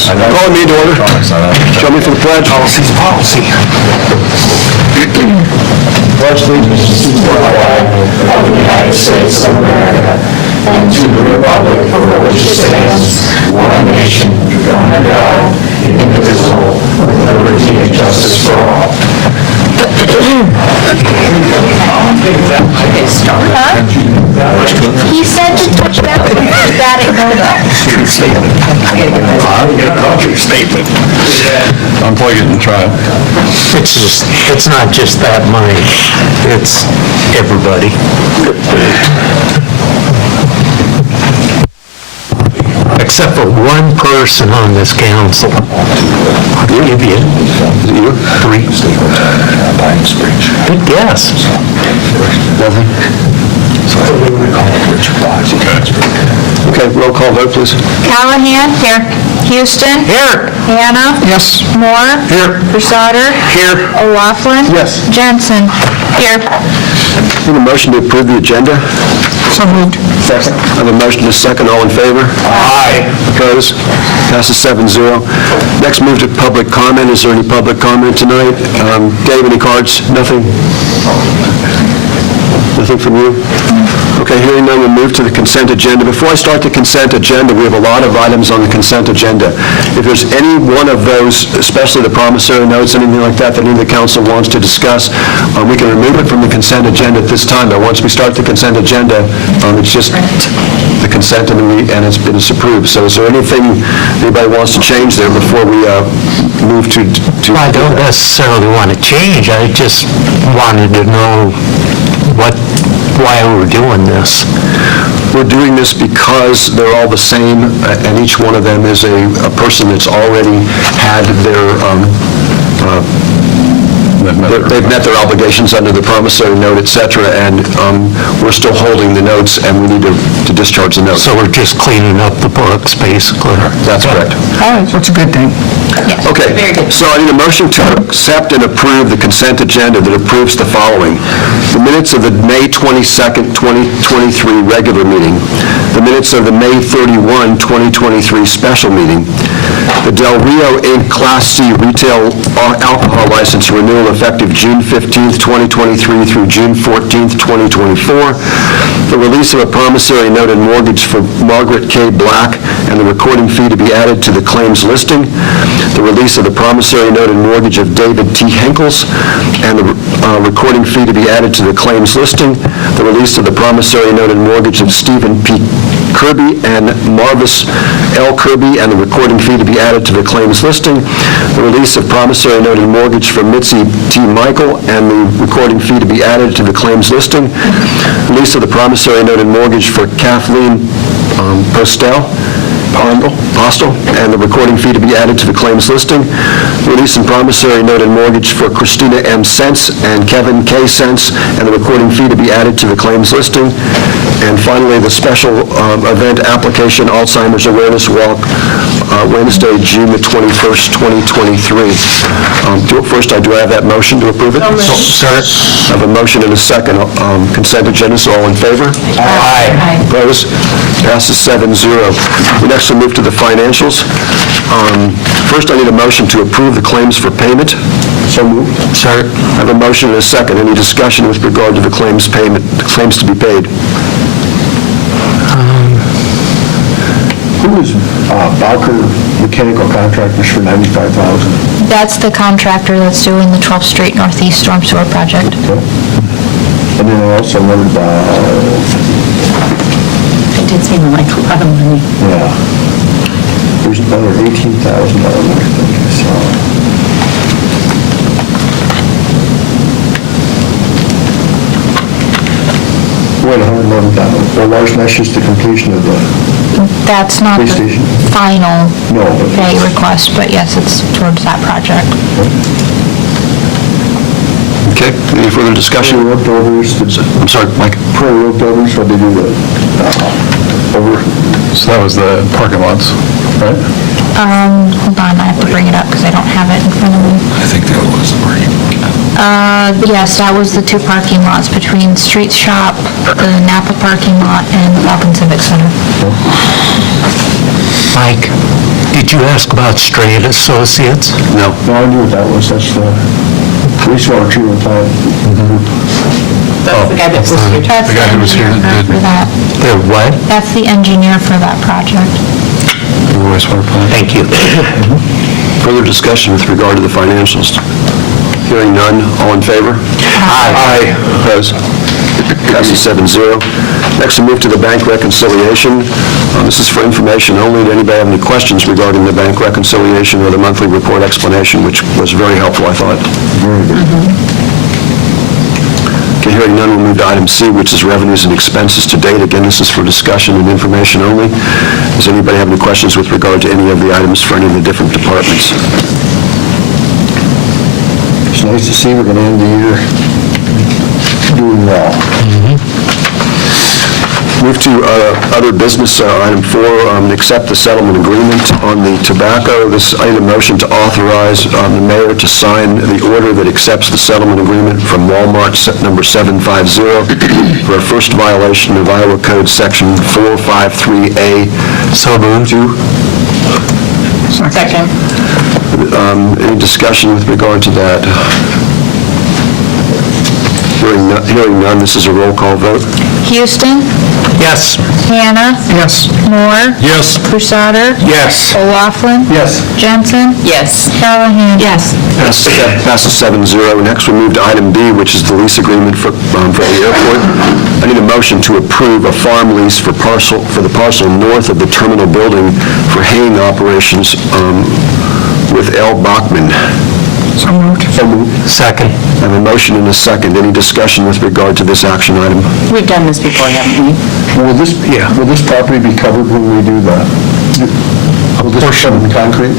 Yes. Call the meeting to order. Show me for the pledge. Policy. Pledge allegiance to the flag of the United States of America and to the republic for which it stands, one nation, under God, indivisible, with liberty and justice for all. He said to touch that with static statement. Unplug it and try it. It's not just that mic, it's everybody. Except for one person on this council. I'll give you. You? 3. Good guess. Nothing? Okay, roll call vote, please. Callahan. Here. Houston. Here. Hannah. Yes. Moore. Here. Brusader. Here. O'Laughlin. Yes. Jensen. Here. Need a motion to approve the agenda? So moved. Second. I have a motion to second. All in favor? Aye. Opposed? Passes 7-0. Next, move to public comment. Is there any public comment tonight? Dave, any cards? Nothing? Nothing from you? Okay, hearing none, we'll move to the consent agenda. Before I start the consent agenda, we have a lot of items on the consent agenda. If there's any one of those, especially the promissory notes, anything like that any of the council wants to discuss, we can remove it from the consent agenda at this time. But once we start the consent agenda, it's just the consent and it's approved. So is there anything anybody wants to change there before we move to... I don't necessarily want to change, I just wanted to know why we're doing this. We're doing this because they're all the same, and each one of them is a person that's already had they've met their obligations under the promissory note, et cetera, and we're still holding the notes, and we need to discharge the notes. So we're just cleaning up the books, basically. That's correct. Oh, that's a good thing. Yes. Okay, Very good. so I need a motion to accept and approve the consent agenda that approves the following. The minutes of the May 22nd, 2023 regular meeting, the minutes of the May 31, 2023 special meeting, the Del Rio Inc. Class C retail alcohol license renewal effective June 15th, 2023 through June 14th, 2024, the release of a promissory note and mortgage for Margaret K. Black and the recording fee to be added to the claims listing, the release of the promissory note and mortgage of David T. Henkels and the recording fee to be added to the claims listing, the release of the promissory note and mortgage of Stephen P. Kirby and Marvis L. Kirby and the recording fee to be added to the claims listing, the release of promissory note and mortgage for Mitzi T. Michael and the recording fee to be added to the claims listing, release of the promissory note and mortgage for Kathleen Postel and the recording fee to be added to the claims listing, release and promissory note and mortgage for Christina M. Sense and Kevin K. Sense and the recording fee to be added to the claims listing, and finally the special event application Alzheimer's Awareness Walk, Wednesday, June the 21st, 2023. First, do I have that motion to approve it? Sir? I have a motion and a second. Consent agenda, so all in favor? Aye. Opposed? Passes 7-0. We next will move to the financials. First, I need a motion to approve the claims for payment. So moved. Sir? I have a motion and a second. Any discussion with regard to the claims payment, claims to be paid? Who is Bowker Mechanical Contractors for $95,000? That's the contractor that's doing the 12th Street Northeast Storm Sewer Project. And then I also wondered about... It did seem like a lot of money. Yeah. There's another $18,000, I think I saw. Wait, $111,000. Well, Lars, that's just the completion of the... That's not Police the station? final No, but... pay request, but yes, it's towards that project. Okay, any further discussion? Pro roped overs, I'm sorry, Mike. pro roped overs, what they do with over... So that was the parking lots, right? Hold on, I have to bring it up because I don't have it in front of me. I think that was the parking. Yes, that was the 2 parking lots between Street Shop, the Napa parking lot, and the Falcon Civic Center. Mike, do Did you ask about Straight Associates? No. No, I knew what that was, that's the wastewater treatment plant. That's the guy that was here. That's The guy who was here that engineer did- for that. The what? That's the engineer for that project. The wastewater plant. Thank you. Further discussion with regard to the financials? Hearing none, all in favor? Aye. Opposed? Passes 7-0. Next, we move to the bank reconciliation. This is for information only. Did anybody have any questions regarding the bank reconciliation or the monthly report explanation, which was very helpful, I thought? Okay, hearing none, we'll move to item C, which is revenues and expenses to date. Again, this is for discussion and information only. Does anybody have any questions with regard to any of the items for any of the different departments? It's nice to see we're gonna end the year doing well. Move to other business, item 4, accept the settlement agreement on the tobacco. This, I need a motion to authorize the mayor to sign the order that accepts the settlement agreement from Walmart, number 750, for a first violation of Iowa Code Section 453A. So moved. Second. Any discussion with regard to that? Hearing none, this is a roll call vote. Houston, Yes. Hannah, Yes. Moore, Yes. Crusader, Yes. O'Laughlin, Yes. Jensen, Yes. Callahan. Yes. Passes 7-0. Next, we move to item B, which is the lease agreement for the airport. I need a motion to approve a farm lease for the parcel north of the terminal building for haying operations with L. Bachman. So moved. Second. I have a motion and a second. Any discussion with regard to this action item? We've done this before, haven't we? Will this property be covered when we do that? Will this be covered in concrete?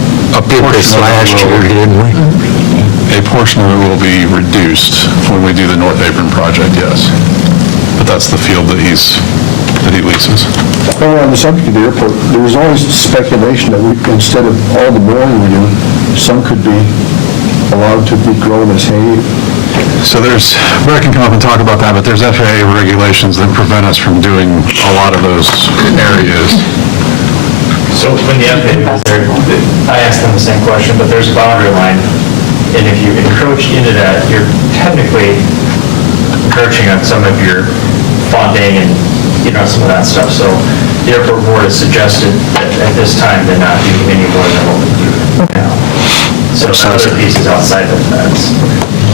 Did this last year, didn't we? A portion of it will be reduced when we do the North Apron project, yes. But that's the field that he leases. While we're on the subject of the airport, there was always speculation that we, instead of all the mowing we do, some could be allowed to be grown as hay. So Brett can come up and talk about that, but there's FAA regulations that prevent us from doing a lot of those areas. So when the FAA was there, I asked them the same question, but there's a boundary line, and if you encroach into that, you're technically encroaching on some of your bonding and, some of that stuff. So the airport board has suggested that at this time, they're not doing any more than what we do now. So other pieces outside the fence.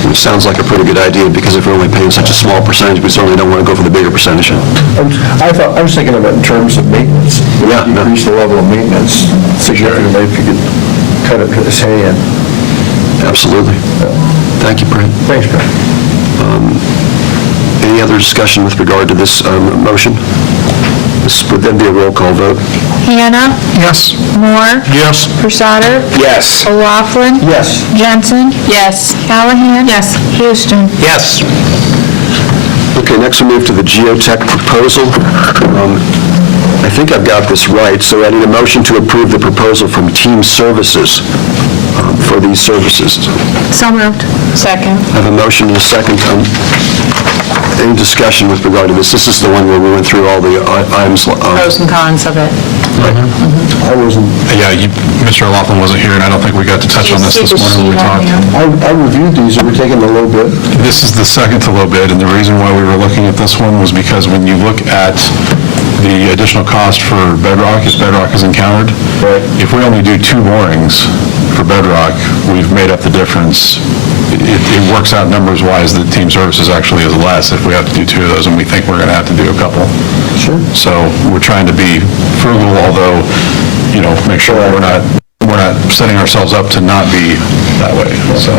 It sounds like a pretty good idea, because if we're only paying such a small percentage, we certainly don't want to go for the bigger percentage. I was thinking of it in terms of maintenance. It Yeah, would no. decrease the level of maintenance significantly if you could cut it as hay in. Absolutely. Thank you, Brent. Thanks, Brad. Any other discussion with regard to this motion? This would then be a roll call vote. Hannah, Yes. Moore, Yes. Crusader, Yes. O'Laughlin, Yes. Jensen, Yes. Callahan. Yes. Houston. Yes. Okay, next we move to the geotech proposal. I think I've got this right, so I need a motion to approve the proposal from Team Services for these services. So moved. Second. I have a motion and a second. Any discussion with regard to this? This is the one where we went through all the items. Pros and cons of it. I wasn't, Yeah, Mr. O'Loughlin wasn't here, and I don't think we got to touch on this morning when we talked. I reviewed these, are we taking the low bid? This is the second to low bid, and the reason why we were looking at this one was because when you look at the additional cost for Bedrock, as Bedrock is encountered, Right. if we only do 2 borings for Bedrock, we've made up the difference. It works out numbers-wise that Team Services actually is less if we have to do 2 of those, and we think we're going to have to do a couple. Sure. So we're trying to be frugal, although, make sure we're not setting ourselves up to not be that way, so.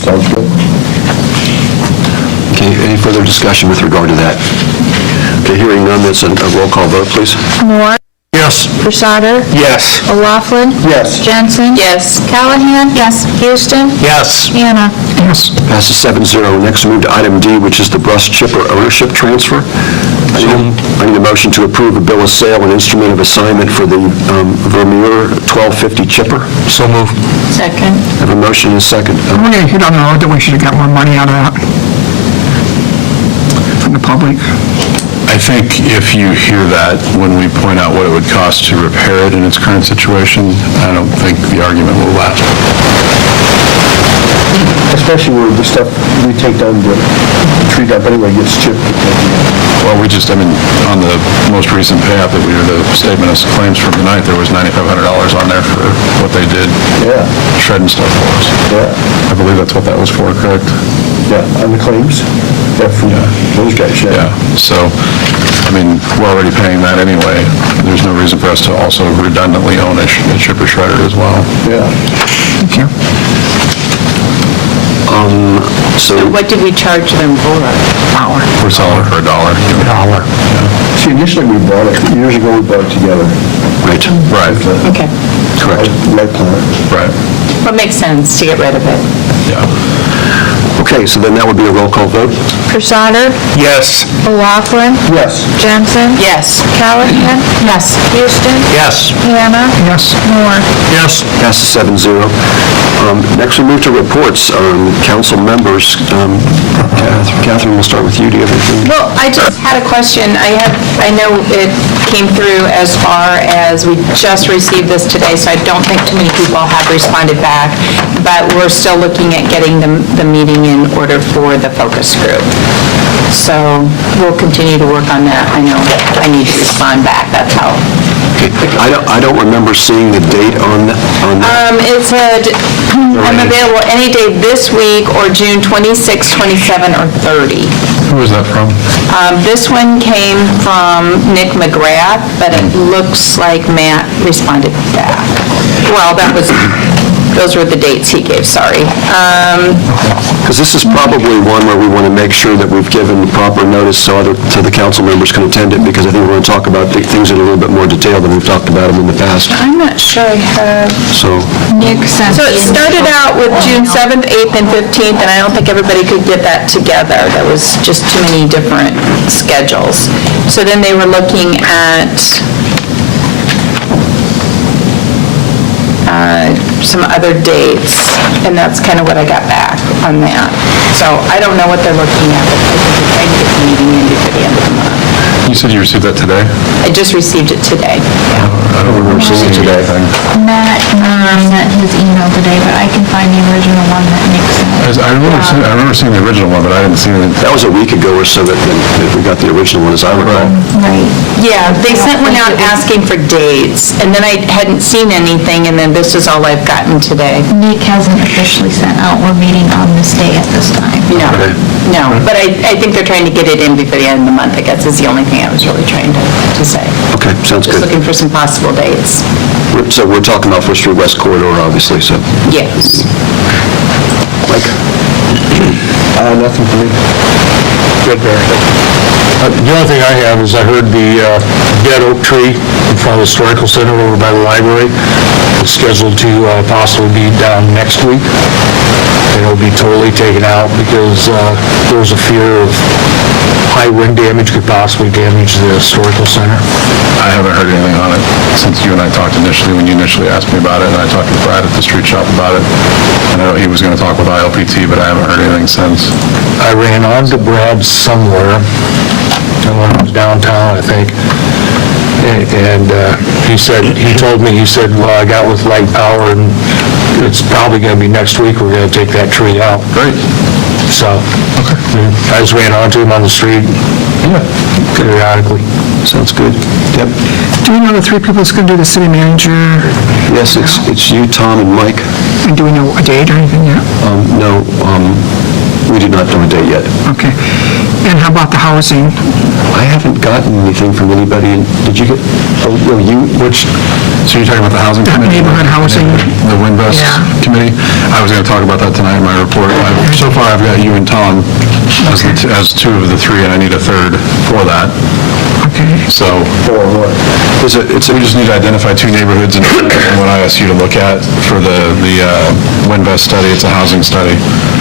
Sounds good. Okay, any further discussion with regard to that? Okay, hearing none, that's a roll call vote, please. Moore, Yes. Crusader, Yes. O'Laughlin, Yes. Jensen. Yes. Callahan. Yes. Houston. Yes. Hannah. Yes. Passes 7-0. Next, we move to item D, which is the brush chipper ownership transfer. I need a motion to approve a bill of sale and instrument of assignment for the Vermeer 1250 chipper. So moved. Second. I have a motion and a second. We're going to hit on the road that we should have got more money out of that from the public. I think if you hear that, when we point out what it would cost to repair it in its current situation, I don't think the argument will last. Especially where the stuff we take down the tree dump anyway gets chipped. Well, on the most recent payout that the statement of claims from tonight, there was $9,500 on there for what they did, Yeah, shredding stuff for us. yeah, I believe that's what that was for, correct? yeah, on the claims. Yeah, from those guys, Yeah, so, we're already paying that anyway. There's no reason for us to also redundantly own a chipper shredder as well. Yeah. So what did we charge them for? We're selling it for $1. $1. See, initially we bought it, years ago we bought it together. Right, Right, Okay. correct. Light plant. right, Well, it makes sense to get rid of it. yeah. Okay, so then that would be a roll call vote? Crusader, Yes. O'Laughlin, Yes. Jensen, Yes. Callahan, Yes. Houston, Yes. Hannah, Yes. Moore. Yes. Passes 7-0. Next, we move to reports. Council members, Catherine, we'll start with you. Do you have anything? Well, I just had a question. I know it came through as far as we just received this today, so I don't think too many people have responded back, but we're still looking at getting the meeting in order for the focus group. So we'll continue to work on that. I know I need to respond back, that's how. I don't remember seeing the date on that. It said, I'm available any day this week or June 26, 27, or 30. Who was that from? This one came from Nick McGrath, but it looks like Matt responded back. Well, those were the dates he gave, sorry. Because this is probably one where we want to make sure that we've given proper notice so the council members can attend it, because I think we're going to talk about things in a little bit more detail than we've talked about them in the past. I'm not sure I have... So, Nick sent So it the started initial- out with June 7th, 8th, and 15th, and I don't think everybody could get that together. There was just too many different schedules. So then they were looking at some other dates, and that's kind of what I got back on that. So I don't know what they're looking at, but I think they're trying to get the meeting in before the end of the month. You said you received that today? I just received it today. I don't remember seeing today. anything. Matt sent his email today, but I can find the original one that Nick sent. I remember seeing the original one, but I didn't see anything. that was a week ago or so that we got the original one, as I recall. Right. Yeah, they sent one out asking for dates, and then I hadn't seen anything, and then this is all I've gotten today. Nick hasn't officially sent out, we're meeting on this day at this time. No, but I think they're trying to get it in before the end of the month, I guess is the only thing I was really trying to say. Okay, sounds Just good. looking for some possible dates. So we're talking about First Street West Corridor, obviously, so. Yes. Mike? Nothing for me. Good, Barry. The only thing I have is I heard the dead oak tree in front of the Historical Center over by the library is scheduled to possibly be down next week. And it'll be totally taken out because there's a fear of high wind damage could possibly damage the Historical Center. I haven't heard anything on it since you and I talked initially, when you initially asked me about it, and I talked to Brad at the street shop about it. And I know he was going to talk with ILPT, but I haven't heard anything since. I ran onto Brad somewhere, when I was downtown, I think, and he told me, well, I got with Light Power, and it's probably going to be next week, we're going to take that tree out. Great. So, I just ran onto him on the street, periodically. Sounds good. Deb? Do we know the three people that's going to do the city manager? Yes, it's you, Tom, and Mike. And do we know a date or anything yet? No, we do not know a date yet. Okay. And how about the housing? I haven't gotten anything from anybody. Did you get, So you're talking about the housing That committee? neighborhood housing. The Winvest Yeah. committee? I was going to talk about that tonight in my report. So far, I've got you and Tom as two of the three, and I need a third for that. Okay. So Or what? we just need to identify two neighborhoods and what I asked you to look at for the Winvest study. It's a housing study.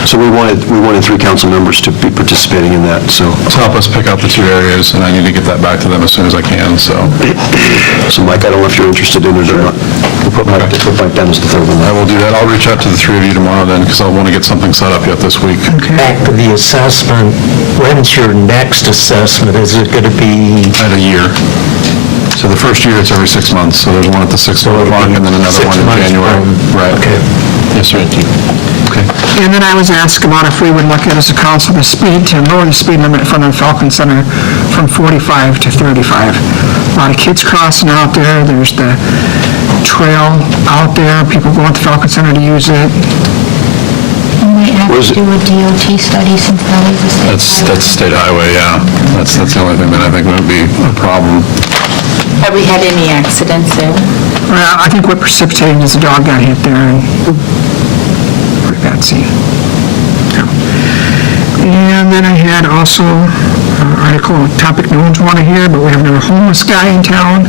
So we wanted three council members to be participating in that, so. To help us pick out the two areas, and I need to get that back to them as soon as I can, so. So Mike, I don't know if you're interested in it or not. Put Mike down as the third one. I will do that. I'll reach out to the three of you tomorrow then, because I'll want to get something set up yet this week. Back to the assessment, when's your next assessment? Is it going to be? At a year. So the first year, it's every 6 months, so there's one at the 6-month mark and then another 6 one in months January. from- Right. Okay. Yes, sir. Okay. And then I was asked about if we would look at as a council the speed, to lower the speed limit in front of the Falcon Center from 45 to 35. A lot of kids crossing out there, there's the trail out there, people going to the Falcon Center to use it. We might have Where's to it? do a DOT study since that is a state That's state highway, yeah. That's the only thing that I think would be a problem. Have we had any accidents there? Well, I think what precipitated is the dog got hit there, and pretty bad scene. Yeah. And then I had also an article, a topic no one's want to hear, but we have another homeless guy in town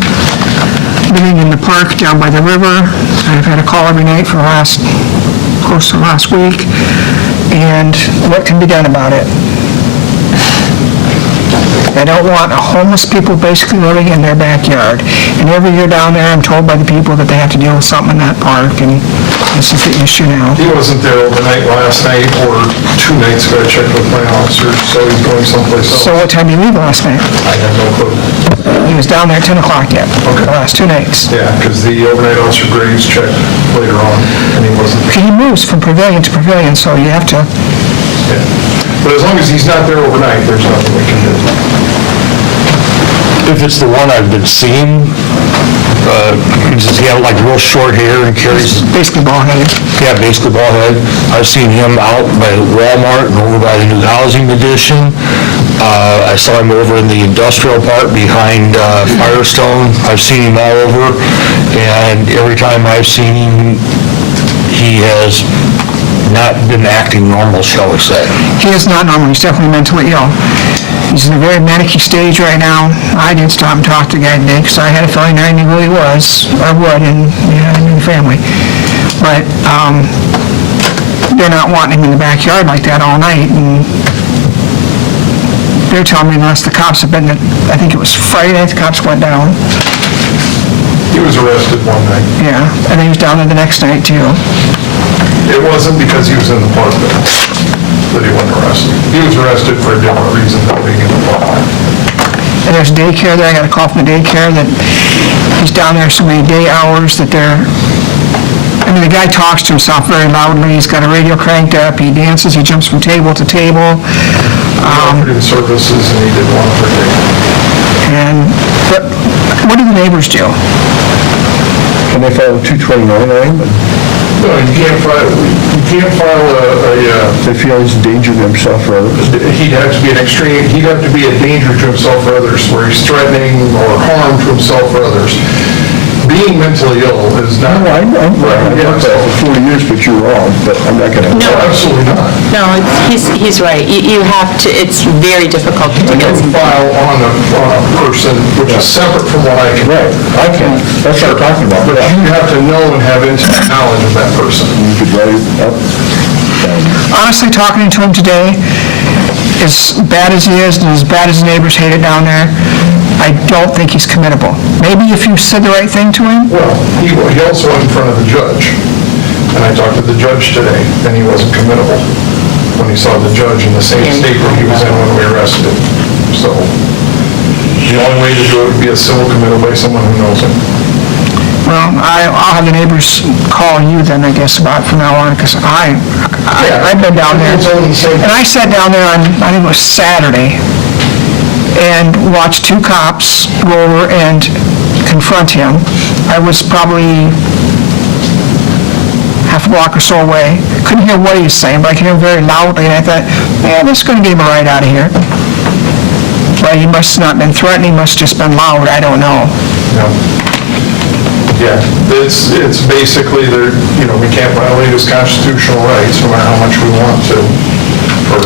living in the park down by the river. I've had a call every night for close to last week, and what can be done about it? They don't want homeless people basically living in their backyard. And every year down there, I'm told by the people that they have to deal with something in that park, and this is the issue now. He wasn't there overnight last night or 2 nights ago. I checked with my officer, so he's going someplace else. So what time did you leave last night? I have no clue. He was down there at 10 o'clock yet, the last 2 nights. Yeah, because the overnight officer Graves checked later on, and he wasn't. He moves from pavilion to pavilion, so you have to, Yeah. But as long as he's not there overnight, there's nothing we can do. If it's the one I've been seeing, does he have like real short hair and carries, basically bald-headed. yeah, basically bald head? I've seen him out by Walmart and over by the new housing addition. I saw him over in the industrial part behind Firestone. I've seen him all over, and every time I've seen him, he has not been acting normal, shall we say. He is not normal, he's definitely mentally ill. He's in a very manic stage right now. I didn't stop and talk to the guy today, because I had a feeling I knew who he was, or would, and, yeah, I knew the family. But, they're not wanting him in the backyard like that all night, and they're telling me unless the cops have been, I think it was Friday night the cops went down, He was arrested one night. yeah, and he was down there the next night too. It wasn't because he was in the park that he wasn't arrested. He was arrested for a different reason than being in the park. And there's daycare there, I got a call from the daycare that he's down there so many day hours that they're, I mean, the guy talks to himself very loudly, he's got a radio cranked up, he dances, he jumps from table to table. He offered him services, and he did one per day. And, but, what do the neighbors do? Can they file a 229 on him? No, you can't file They feel he's a danger to himself or others? he'd have to be a danger to himself or others, where he's threatening or harm to himself or others. Being mentally ill is not... No, I've worked that for 40 years, but you're wrong, but I'm not gonna... No. Absolutely not. No, he's right. You have to, it's very difficult to I get can file on a person, which is separate from what I can. Right, I can, that's what I'm talking about. But you have to know and have intimate knowledge of that person. You could write it up. Honestly, talking to him today, as bad as he is and as bad as the neighbors hate it down there, I don't think he's committable. Maybe if you said the right thing to him, Well, he also went in front of the judge, and I talked to the judge today, and he wasn't committable when he saw the judge in the same state where he was in when we arrested him. So, the only way to do it would be a civil committal by someone who knows him. well, I'll have the neighbors call you then, I guess, about from now on, because I've been down there. It's only the same. And I sat down there on, I think it was Saturday, and watched 2 cops go over and confront him. I was probably half a block or so away. Couldn't hear what he was saying, but I could hear him very loudly, and I thought, man, this is going to get him a ride out of here. But he must have not been threatened, he must have just been loud, I don't know. No. Yeah, it's basically, we can't violate his constitutional rights, no matter how much we want to. But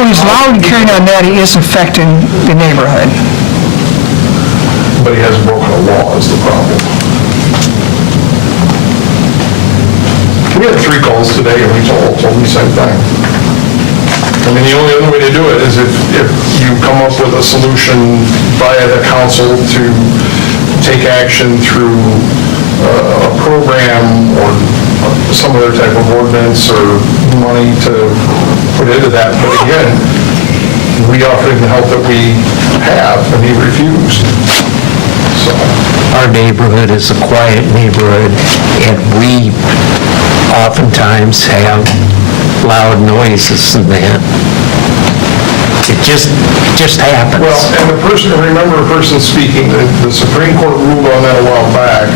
when he's loud and carrying on that, he is affecting the neighborhood. But he hasn't broken a law is the problem. We had 3 calls today, and we told them the same thing. I mean, the only other way to do it is if you come up with a solution via the council to take action through a program or some other type of ordinance or money to put into that. But again, we offered him the help that we have, and he refused. So, Our neighborhood is a quiet neighborhood, and we oftentimes have loud noises and that. It just happens. well, and the person, remember a person speaking, the Supreme Court ruled on that a while back,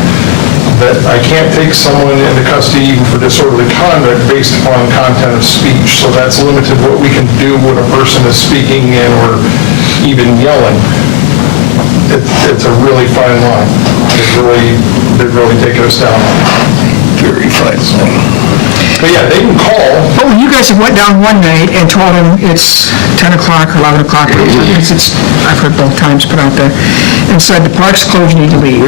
that I can't take someone into custody even for disorderly conduct based upon content of speech. So that's limited what we can do when a person is speaking and or even yelling. It's a really fine line. They've really taken us down. Very fine line. But yeah, they can call. But when you guys went down one night and told him it's 10 o'clock or 11 o'clock, I've heard both times put out there, and said the park's closed, you need to leave.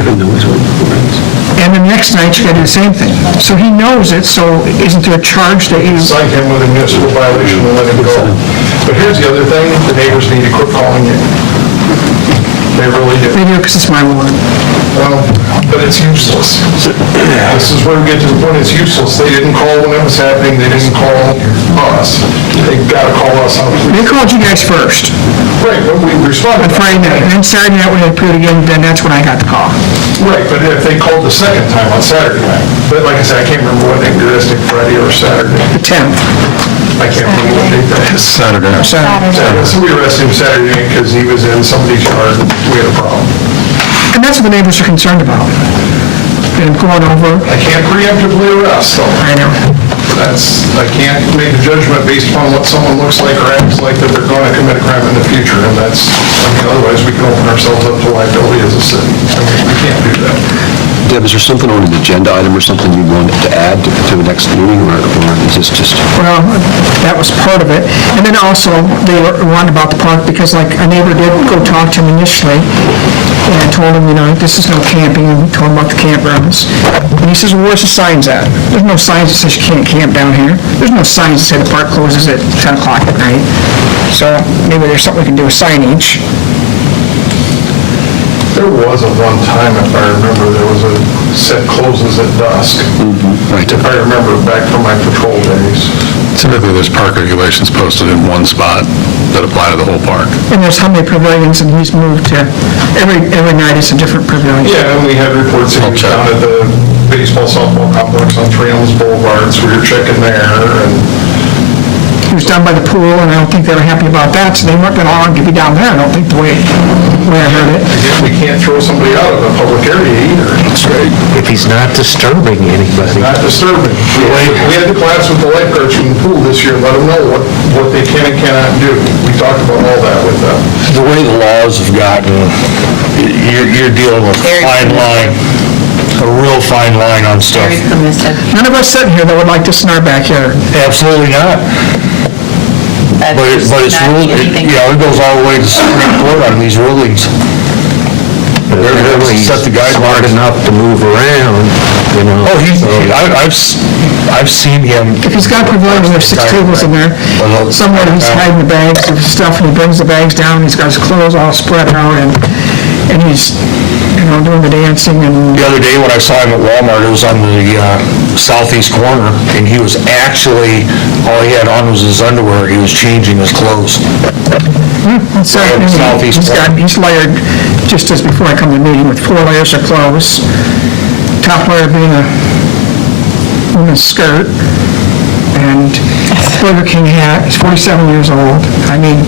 And the next night, you gotta do the same thing. So he knows it, so isn't there a charge that you... Cite him with a municipal violation and let him go. But here's the other thing, the neighbors need to quit calling you. They really do. They do, because it's my ward. Well, but it's useless. This is where we get to the point, it's useless. They didn't call when it was happening, they didn't call us. They gotta call us on a They police. called you guys first, Right, but we responded. on Friday night, and then Saturday night when they appeared again, then that's when I got the call. Right, but if they called the second time on Saturday night, but like I said, I can't remember what day we arrested, Friday or Saturday. The 10th. I can't remember what date that is. Saturday. Saturday. So we arrested him Saturday night because he was in somebody's yard and we had a problem. And that's what the neighbors are concerned about. And going over, I can't preemptively arrest, though. I know. I can't make a judgment based upon what someone looks like or acts like that they're going to commit a crime in the future, and otherwise we can open ourselves up to liability as a city. I mean, we can't do that. Deb, is there something on an agenda item or something you wanted to add to the next meeting, or is this just... Well, that was part of it. And then also, they were wanting about the park, because like a neighbor did go talk to him initially, and told him, this is no camping, and we told him about the campgrounds. And he says, well, where's the signs at? There's no signs that says you can't camp down here. There's no signs that say the park closes at 10 o'clock at night. So maybe there's something we can do with signage. There was at one time, if I remember, there was a set closes at dusk. Right. If I remember back from my patrol days. Typically, there's park regulations posted in one spot that apply to the whole park. And there's how many pavilions, and he's moved to, every night it's a different pavilion. Yeah, and we had reports that he was down at the baseball softball complex on Three Elms Boulevard, so we were checking there, and He was down by the pool, and I don't think they were happy about that, so they weren't going to allow him to be down there, I don't think, the way I heard it. again, we can't throw somebody out of a public area either. That's right. If he's not disturbing anybody. Not disturbing. We had the class with the lifeguards from the pool this year, let them know what they can and cannot do. We talked about all that with them. The way the laws have gotten, you're dealing with a fine line, a real fine line on stuff. Very permissive. None of us sitting here that would like this in our backyard. Absolutely not. That's But just it's not ruled, anything. it goes all the way to the Supreme Court on these rulings. They're Apparently to set the he's smart guidelines. enough to move around, Oh, I've seen him. If he's got a pavilion, and there's 6 tables in there, somewhere he's hiding the bags of stuff, and he brings the bags down, he's got his clothes all spread out, and he's, doing the dancing, and The other day when I saw him at Walmart, it was on the southeast corner, and he was actually, all he had on was his underwear, he was changing his clothes. so Southeast he's layered, just as before I come to the meeting, with 4 layers of clothes, top layer being a woman's skirt, and Burger King hat. He's 47 years old. I mean,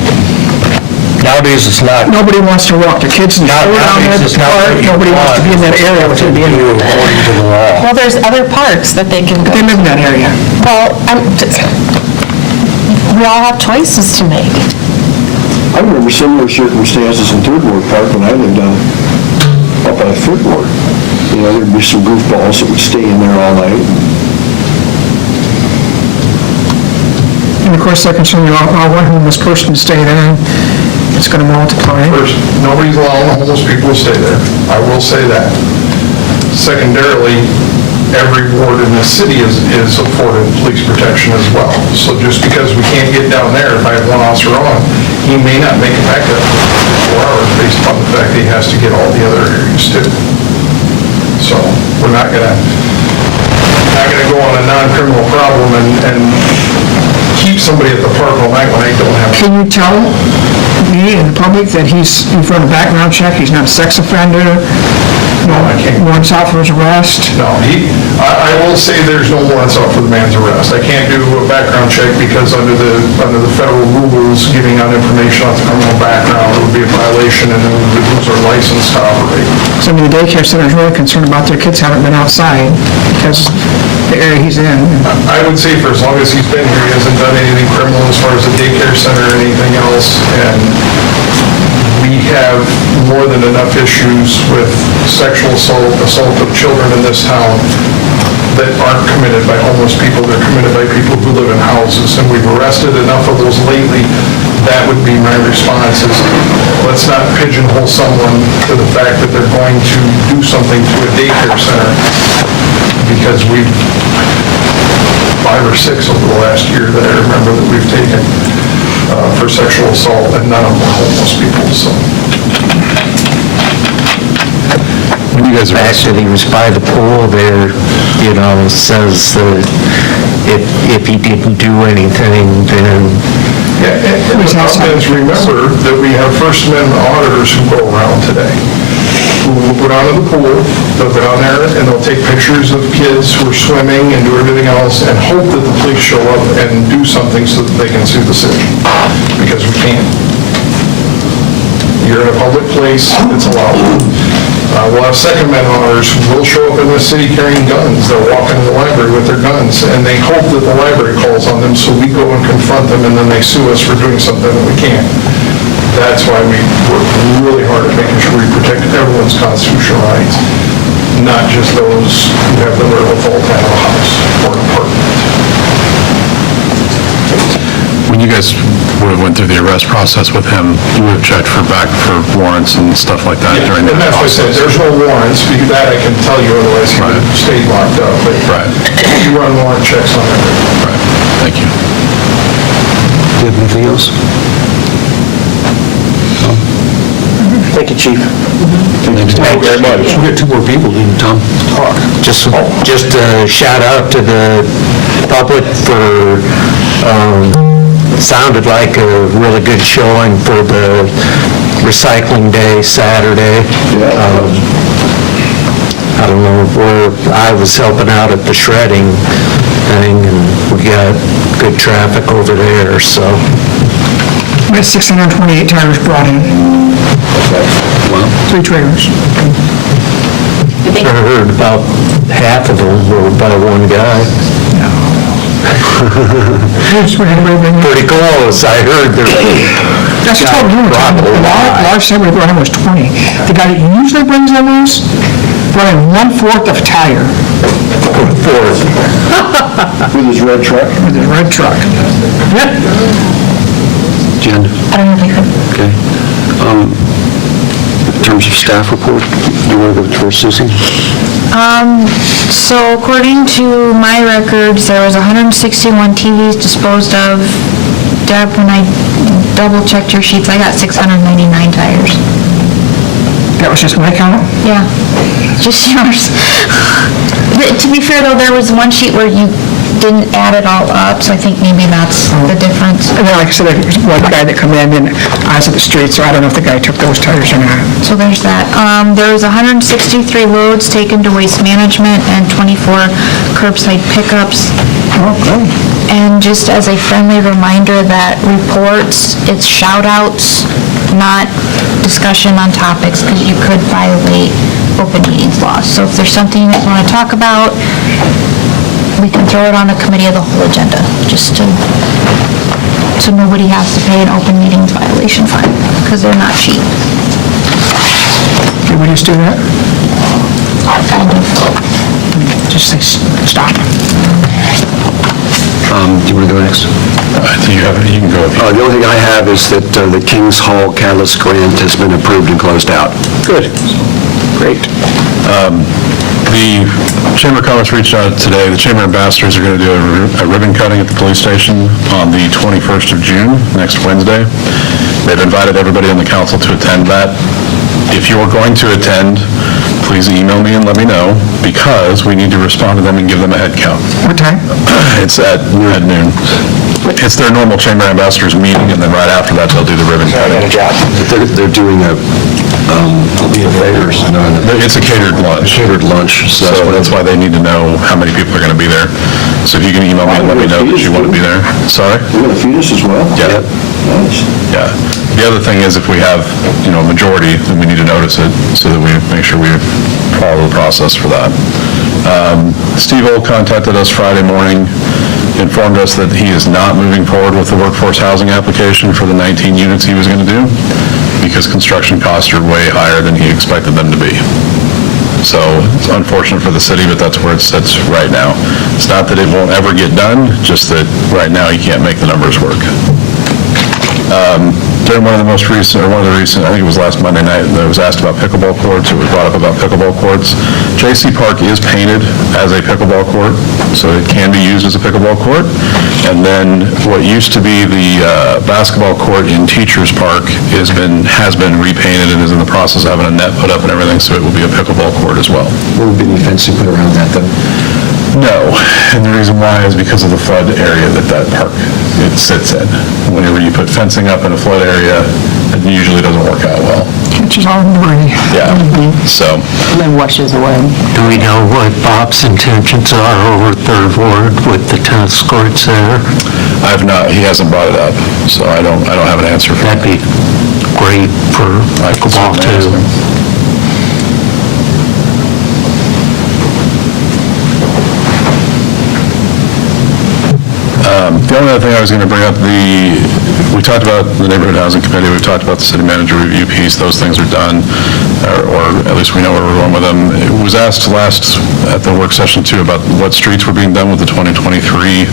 Nowadays, it's not. nobody wants to walk their kids in the store down there, Nowadays, it's the not park. what you Nobody wants to be in that area, which would be in You there. according to the law. Well, there's other parks that they can go. They live in that area. Well, we all have choices to make. I remember similar circumstances in Third Ward Park when I lived up on Third Ward. There'd be some goofballs that would stay in there all night. And of course, they're concerned about one homeless person to stay there, and it's going to multiply. First, nobody's allowing homeless people to stay there. I will say that. Secondarily, every ward in the city is afforded police protection as well. So just because we can't get down there, if I have one officer on, he may not make it back up 4 hours based upon the fact that he has to get all the other areas too. So we're not gonna go on a non-criminal problem and keep somebody at the park all night when I don't have. Can you tell me and the public that you've run a background check, he's not a sex offender? No, I can't. Warrants out for his arrest? No, I will say there's no warrants out for the man's arrest. I can't do a background check because under the federal rules, giving out information on the criminal background would be a violation and then we would lose our license to operate. Some of the daycare centers are really concerned about their kids haven't been outside because the area he's in. I would say for as long as he's been here, he hasn't done anything criminal as far as the daycare center or anything else. And we have more than enough issues with sexual assault of children in this town that aren't committed by homeless people. They're committed by people who live in houses. And we've arrested enough of those lately. That would be my response is, let's not pigeonhole someone to the fact that they're going to do something to a daycare center because we've 5 or 6 over the last year that I remember that we've taken for sexual assault, and none of them are homeless people, so. When you guys The fact that he was by the pool there, says that if he didn't do anything, then... Yeah, and the problem is, remember that we have First Amendment auditors who go around today, who will go down to the pool, they'll go down there and they'll take pictures of kids who are swimming and do everything else and hope that the police show up and do something so that they can sue the city, because we can't. You're in a public place, it's allowed. We'll have Second Amendment auditors who will show up in the city carrying guns. They'll walk into the library with their guns, and they hope that the library calls on them, so we go and confront them, and then they sue us for doing something that we can't. That's why we work really hard at making sure we protect everyone's constitutional rights, not just those who have the wherewithal to have a house or an apartment. When you guys would have went through the arrest process with him, you would have checked for warrants and stuff like that during that And that's why I said, process? there's no warrants, because that I can tell you, otherwise he would have stayed locked up. But Right. you run warrant checks on everything. Right, thank you. Do you have anything else? Thank you, Chief. Thanks very much. We got 2 more people, didn't Tom? Talk. Just a shout out to the public for, sounded like a really good showing for the recycling day Saturday. I don't know, I was helping out at the shredding thing, and we got good traffic over there, so. We had 628 tires brought in. 3 trailers. I heard about half of them were by one guy. Pretty close, I heard there. That's the total number, Tom. The large set we brought in was 20. The guy that usually brings in those brought in 1/4 of a tire With his red truck? with his red truck. Jen? I don't know if you could. Okay. In terms of staff report, you want to go first, Susie? So according to my records, there was 161 TVs disposed of. Deb, when I double-checked your sheets, I got 699 tires. That was just my count? Yeah, just yours. To be fair, though, there was one sheet where you didn't add it all up, so I think maybe that's the difference. And then, like I said, there was one guy that come in and eyes at the street, so I don't know if the guy took those tires or not. So there's that. There was 163 loads taken to Waste Management and 24 curbside pickups. Oh, good. And just as a friendly reminder that reports, it's shout-outs, not discussion on topics, because you could violate open meetings laws. So if there's something you want to talk about, we can throw it on a committee of the whole agenda, just to, so nobody has to pay an open meetings violation fine, because they're not cheap. Did we just do that? Kind of. Just say, stop. Do you want to go next? Do you can go if you... The only thing I have is that the Kings Hall Catalyst Grant has been approved and closed out. Good. Great. The Chamber of Commerce reached out today. The Chamber Ambassadors are going to do a ribbon cutting at the police station on the 21st of June, next Wednesday. They've invited everybody on the council to attend that. If you're going to attend, please email me and let me know, because we need to respond to them and give them a head count. What time? It's at noon. It's their normal Chamber Ambassadors meeting, and then right after that, they'll do the ribbon cutting. They're doing It's a catered lunch. catered lunch, so So that's why they need to know how many people are going to be there. So if you can email me and let me know that you want to be there. Sorry? You're going to feed us as well? Yeah. Nice. Yeah. The other thing is, if we have, a majority, then we need to notice it so that we make sure we follow the process for that. Steve Old contacted us Friday morning, informed us that he is not moving forward with the workforce housing application for the 19 units he was going to do, because construction costs are way higher than he expected them to be. So it's unfortunate for the city, but that's where it sits right now. It's not that it won't ever get done, just that right now he can't make the numbers work. During one of the recent, I think it was last Monday night, that was asked about pickleball courts, it was brought up about pickleball courts. J.C. Park is painted as a pickleball court, so it can be used as a pickleball court. And then what used to be the basketball court in Teachers Park has been repainted and is in the process of having a net put up and everything, so it will be a pickleball court as well. will be any fencing put around that, though? No, and the reason why is because of the flood area that park it sits in. Whenever you put fencing up in a flood area, it usually doesn't work out well. Catches all the rain. Yeah, so, And then washes away. Do we know what Bob's intentions are over Third Ward with the tennis courts there? he hasn't brought it up, so I don't have an answer for that. That'd be great for I can pickleball certainly ask too. him. The only other thing I was going to bring up, we talked about the Neighborhood Housing Committee, we've talked about the city manager review piece, those things are done, or at least we know where we're going with them. It was asked last, at the work session too, about what streets were being done with the 2023,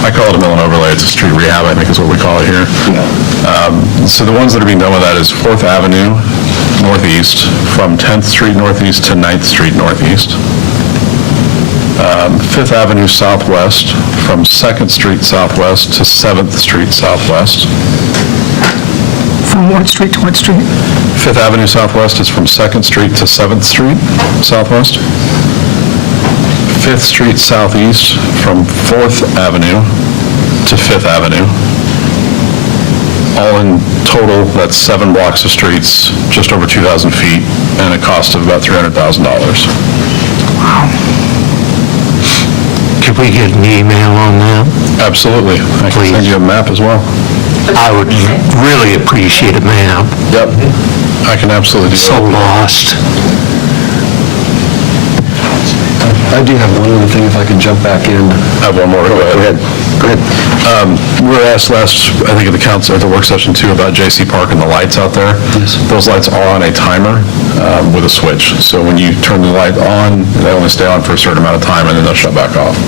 I call it a mill and overlay, it's a street rehab, I think is what we call it here. So the ones that are being done with that is 4th Avenue Northeast, from 10th Street Northeast to 9th Street Northeast. 5th Avenue Southwest, from 2nd Street Southwest to 7th Street Southwest. From what street to what street? 5th Avenue Southwest is from 2nd Street to 7th Street Southwest. 5th Street Southeast, from 4th Avenue to 5th Avenue. All in total, that's 7 blocks of streets, just over 2,000 feet, and a cost of about $300,000. Could we get an email on that? Absolutely. I can send you a map as well. I would really appreciate a map. Yep. I can absolutely do So that. lost. I do have one other thing, if I can jump back in. I have one more. Go ahead. Go ahead. We were asked last, I think at the council, at the work session too, about J.C. Park and the lights out there. Yes. Those lights are on a timer with a switch. So when you turn the light on, they only stay on for a certain amount of time and then they'll shut back off.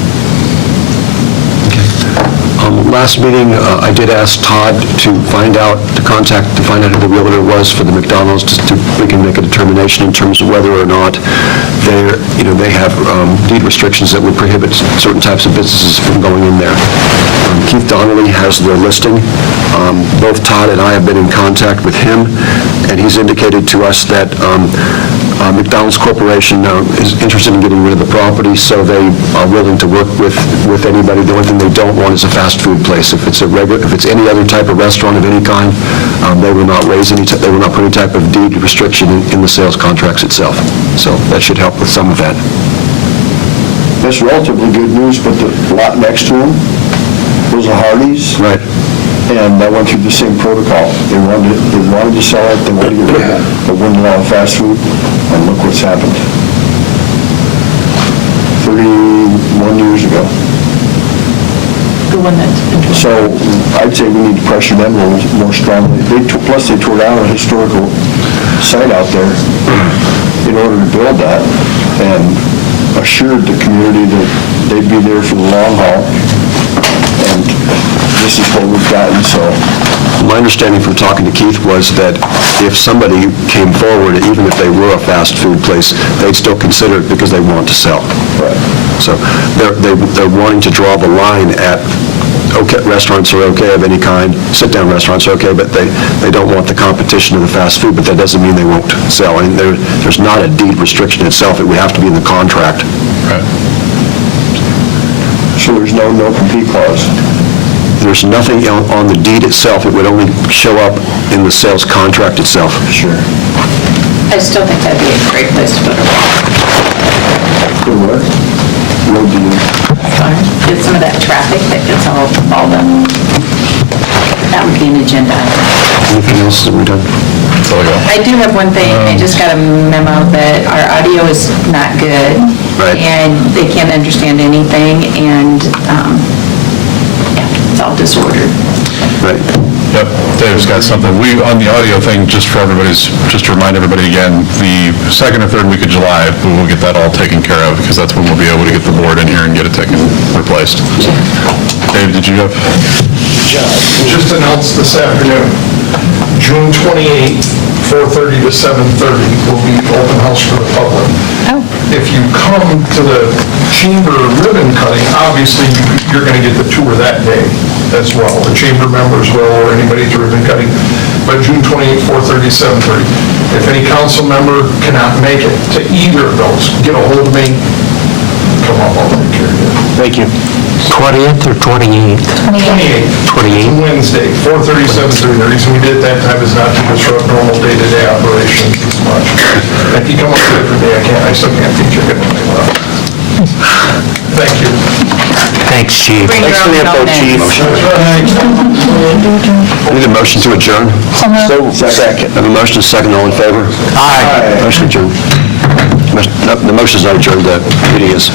Last meeting, I did ask Todd to find out who the realtor was for the McDonald's, just to, we can make a determination in terms of whether or not they have deed restrictions that would prohibit certain types of businesses from going in there. Keith Donnelly has their listing. Both Todd and I have been in contact with him, and he's indicated to us that McDonald's Corporation is interested in getting rid of the property, so they are willing to work with anybody. The only thing they don't want is a fast food place. If it's any other type of restaurant of any kind, they will not they will not put any type of deed restriction in the sales contracts itself. So that should help with some of that. That's relatively good news, but the lot next to them was a Hardee's. Right. And that went through the same protocol. They wanted to sell it, they wanted to get rid of it, but wouldn't allow fast food, and look what's happened. 31 years ago. The one that's been... So I'd say we need to pressure them a little more strongly. Plus, they tore down a historical site out there in order to build that, and assured the community that they'd be there for the long haul. And this is what we've gotten, so. My understanding from talking to Keith was that if somebody came forward, even if they were a fast food place, they'd still consider it because they want to sell. Right. So they're wanting to draw the line at okay, restaurants are okay of any kind, sit-down restaurants are okay, but they don't want the competition of the fast food, but that doesn't mean they won't sell. And there's not a deed restriction itself, it would have to be in the contract. Right. So there's no compete clause. There's nothing on the deed itself, it would only show up in the sales contract itself. Sure. I still think that'd be a great place to put a wall. For what? No deal. Get some of that traffic that gets all balled up. That would be an agenda item. Anything else that we've done? That's all I got. I do have one thing, I just got a memo that our audio is not good. Right. And they can't understand anything, and, yeah, it's all disordered. Right. Yep, Dave's got something. On the audio thing, just to remind everybody again, the second or third week of July, we will get that all taken care of, because that's when we'll be able to get the board in here and get it replaced. Dave, did you have? Just announced this afternoon, June 28th, 4:30 to 7:30 will be open house for the public. If you come to the chamber ribbon cutting, obviously you're going to get the tour that day as well. The chamber members will, or anybody at the ribbon cutting. But June 28th, 4:30 to 7:30. If any council member cannot make it to either of those, get a hold of me. Come up, I'll take care of you. Thank you. 20th or 28th? 28th. Wednesday, 4:30, 7:30. The reason we did it that time is not to disrupt normal day-to-day operations as much. If you come up with a different day, I still can't teach you. Thank you. Thanks, Chief. Bring your own donuts. I need a motion to adjourn. Second. I have a motion, a second, all in favor? Aye. Motion adjourned. The motion is not adjourned, the meeting is.